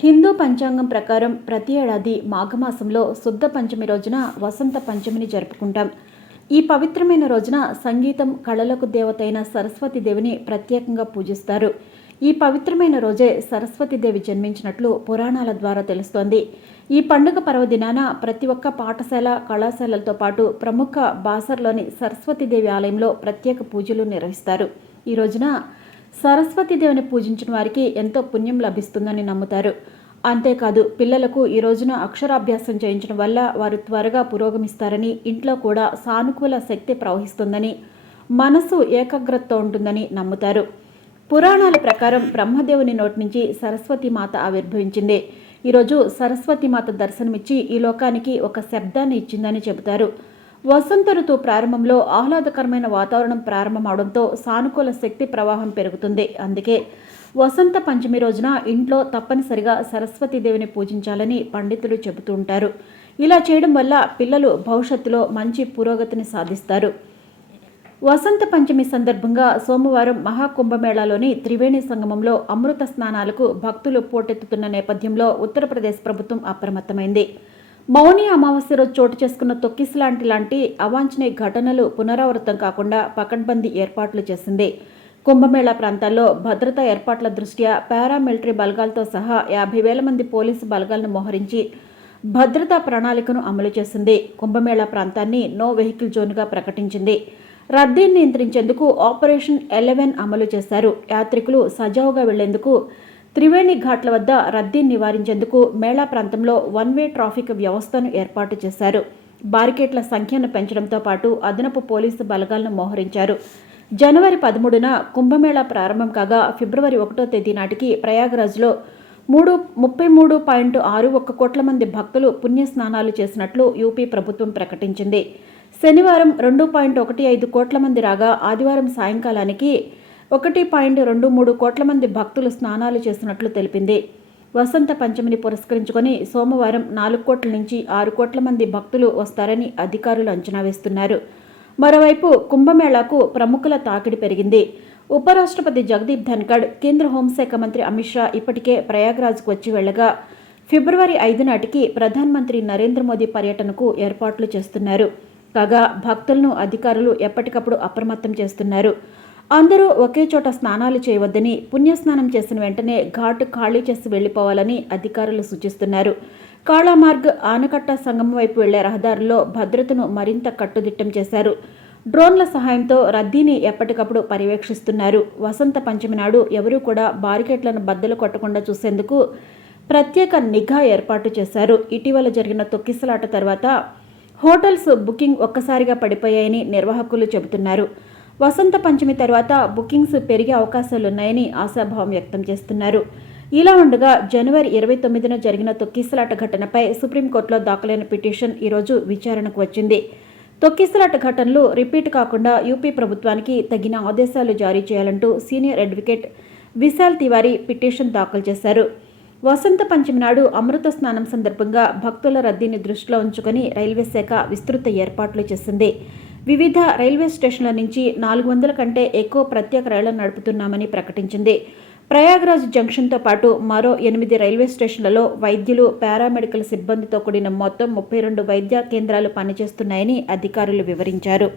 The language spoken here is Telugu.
హిందూ పంచాంగం ప్రకారం ప్రతి ఏడాది మాఘమాసంలో శుద్ధ పంచమి రోజున వసంత పంచమిని జరుపుకుంటాం. ఈ పవిత్రమైన రోజున సంగీతం కళలకు దేవతైన సరస్వతి దేవిని ప్రత్యేకంగా పూజిస్తారు. ఈ పవిత్రమైన రోజే సరస్వతి దేవి జన్మించినట్లు పురాణాల ద్వారా తెలుస్తోంది. ఈ పండుగ పర్వదినాన ప్రతి ఒక్క పాఠశాల కళాశాలలతో పాటు ప్రముఖ బాసర్లోని సరస్వతీదేవి ఆలయంలో ప్రత్యేక పూజలు నిర్వహిస్తారు. ఈ రోజున సరస్వతీదేవిని పూజించిన వారికి ఎంతో పుణ్యం లభిస్తుందని నమ్ముతారు. అంతేకాదు పిల్లలకు ఈ రోజున అక్షరాభ్యాసం చేయించడం వల్ల వారు త్వరగా పురోగమిస్తారని ఇంట్లో కూడా సానుకూల శక్తి ప్రవహిస్తుందని మనసు ఏకాగ్రతతో ఉంటుందని నమ్ముతారు. పురాణాల ప్రకారం బ్రహ్మదేవుని నోటి నుంచి సరస్వతి మాత ఆవిర్భవించింది. ఈరోజు సరస్వతి మాత దర్శనమిచ్చి ఈ లోకానికి ఒక శబ్దాన్ని ఇచ్చిందని చెబుతారు. వసంత ఋతువు ప్రారంభంలో ఆహ్లాదకరమైన వాతావరణం ప్రారంభమవడంతో సానుకూల శక్తి ప్రవాహం పెరుగుతుంది. అందుకే వసంత పంచమి రోజున ఇంట్లో తప్పనిసరిగా సరస్వతీదేవిని పూజించాలని పండితులు చెబుతూ ఉంటారు. ఇలా చేయడం వల్ల పిల్లలు భవిష్యత్తులో మంచి పురోగతిని సాధిస్తారు. వసంత పంచమి సందర్భంగా సోమవారం మహాకుంభమేళాలోని త్రివేణి సంగమంలో అమృత స్నానాలకు భక్తులు పోటెత్తుతున్న నేపథ్యంలో ఉత్తరప్రదేశ్ ప్రభుత్వం అప్రమత్తమైంది. మౌని అమావాస్య రోజు చోటు చేసుకున్న తొక్కిసలాంటి లాంటి అవాంఛనీయ ఘటనలు పునరావృతం కాకుండా పకడ్బందీ ఏర్పాట్లు చేసింది. కుంభమేళా ప్రాంతాల్లో భద్రతా ఏర్పాట్ల దృష్ట్యా పారామిలిటరీ బలగాలతో సహా యాభై వేల మంది పోలీసు బలగాలను మోహరించి భద్రతా ప్రణాళికను అమలు చేసింది. కుంభమేళా ప్రాంతాన్ని నో వెహికల్ జోన్గా ప్రకటించింది. రద్దీని నియంత్రించేందుకు ఆపరేషన్ ఎలెవెన్ అమలు చేశారు. యాత్రికులు సజావుగా వెళ్ళేందుకు త్రివేణి ఘాట్ల వద్ద రద్దీని నివారించేందుకు మేళా ప్రాంతంలో వన్ వే ట్రాఫిక్ వ్యవస్థను ఏర్పాటు చేశారు. బారికేట్ల సంఖ్యను పెంచడంతో పాటు అదనపు పోలీసు బలగాలను మోహరించారు. జనవరి పదమూడున కుంభమేళా ప్రారంభం కాగా ఫిబ్రవరి ఒకటో తేదీ నాటికి ప్రయాగరాజ్లో మూడు ముప్పై మూడు పాయింట్ ఆరు ఒక్క కోట్ల మంది భక్తులు పుణ్యస్నానాలు చేసినట్లు యూపీ ప్రభుత్వం ప్రకటించింది. శనివారం రెండు పాయింట్ ఒకటి ఐదు కోట్ల మంది రాగా ఆదివారం సాయంకాలానికి ఒకటి పాయింట్ రెండు మూడు కోట్ల మంది భక్తులు స్నానాలు చేసినట్లు తెలిపింది. వసంత పంచమిని పురస్కరించుకొని సోమవారం నాలుగు కోట్ల నుంచి ఆరు కోట్ల మంది భక్తులు వస్తారని అధికారులు అంచనా వేస్తున్నారు. మరోవైపు కుంభమేళాకు ప్రముఖుల తాకిడి పెరిగింది. ఉపరాష్ట్రపతి జగదీప్ ధన్కడ్ కేంద్ర హోంశాఖ మంత్రి అమిత్ షా ఇప్పటికే ప్రయాగ్రాజ్కు వచ్చి వెళ్ళగా ఫిబ్రవరి ఐదు నాటికి ప్రధానమంత్రి నరేంద్ర మోదీ పర్యటనకు ఏర్పాట్లు చేస్తున్నారు. కాగా భక్తులను అధికారులు ఎప్పటికప్పుడు అప్రమత్తం చేస్తున్నారు. అందరూ ఒకే చోట స్నానాలు చేయవద్దని పుణ్యస్నానం చేసిన వెంటనే ఘాటు ఖాళీ చేసి వెళ్ళిపోవాలని అధికారులు సూచిస్తున్నారు. కాళామార్గ్ ఆనకట్ట సంగమం వైపు వెళ్ళే రహదారుల్లో భద్రతను మరింత కట్టుదిట్టం చేశారు. డ్రోన్ల సహాయంతో రద్దీని ఎప్పటికప్పుడు పర్యవేక్షిస్తున్నారు. వసంత పంచమి నాడు ఎవరూ కూడా బారికేట్లను బద్దలు కొట్టకుండా చూసేందుకు ప్రత్యేక నిఘా ఏర్పాటు చేశారు. ఇటీవల జరిగిన తొక్కిసలాట తర్వాత హోటల్స్ బుకింగ్ ఒక్కసారిగా పడిపోయాయని నిర్వాహకులు చెబుతున్నారు. వసంత పంచమి తర్వాత బుకింగ్స్ పెరిగే అవకాశాలున్నాయని ఆశాభావం వ్యక్తం చేస్తున్నారు. ఇలా ఉండగా జనవరి ఇరవై తొమ్మిదిన జరిగిన తొక్కిసలాట ఘటనపై సుప్రీంకోర్టులో దాఖలైన పిటిషన్ ఈరోజు విచారణకు వచ్చింది. తొక్కిసలాట ఘటనలు రిపీట్ కాకుండా యూపీ ప్రభుత్వానికి తగిన ఆదేశాలు జారీ చేయాలంటూ senior advocate Vishal Tiwari petition దాఖలు చేశారు. వసంత పంచమి నాడు అమృత స్నానం సందర్భంగా భక్తుల రద్దీని దృష్టిలో ఉంచుకొని రైల్వే శాఖ విస్తృత ఏర్పాట్లు చేసింది. వివిధ రైల్వే స్టేషన్ల నుంచి నాలుగు వందల కంటే ఎక్కువ ప్రత్యేక రైళ్ళను నడుపుతున్నామని ప్రకటించింది. ప్రయాగ్రాజ్ జంక్షన్తో పాటు మరో ఎనిమిది రైల్వే స్టేషన్లలో వైద్యులు పారామెడికల్ సిబ్బందితో కూడిన మొత్తం ముప్పై రెండు వైద్య కేంద్రాలు పనిచేస్తున్నాయని అధికారులు వివరించారు.